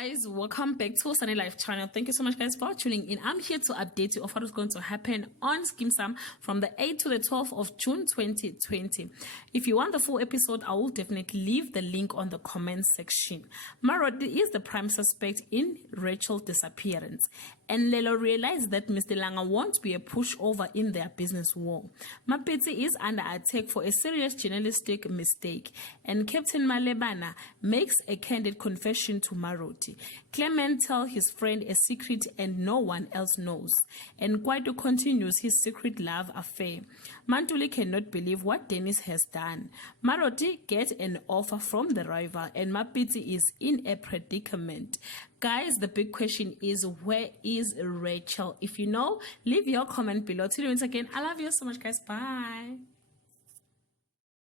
guys, welcome back to Sunny Life channel. Thank you so much guys for tuning in. I'm here to update you of what is going to happen on Skeem Saam from the 8th to the 12th of June 2020. If you want the full episode, I will definitely leave the link on the comment section. Maroti is the prime suspect in Rachel's disappearance, and Lelo realized that Mr. Langa won't be a pushover in their business war. Mapitsi is under attack for a serious journalistic mistake, and Captain Malebana makes a candid confession to Maroti. Clement tells his friend a secret and no one else knows, and Kwaito continues his secret love affair. Mantuli cannot believe what Dennis has done. Maroti gets an offer from the rival, and Mapitsi is in a predicament. Guys, the big question is, where is Rachel? If you know, leave your comment below. Till we meet again, I love you so much guys. Bye.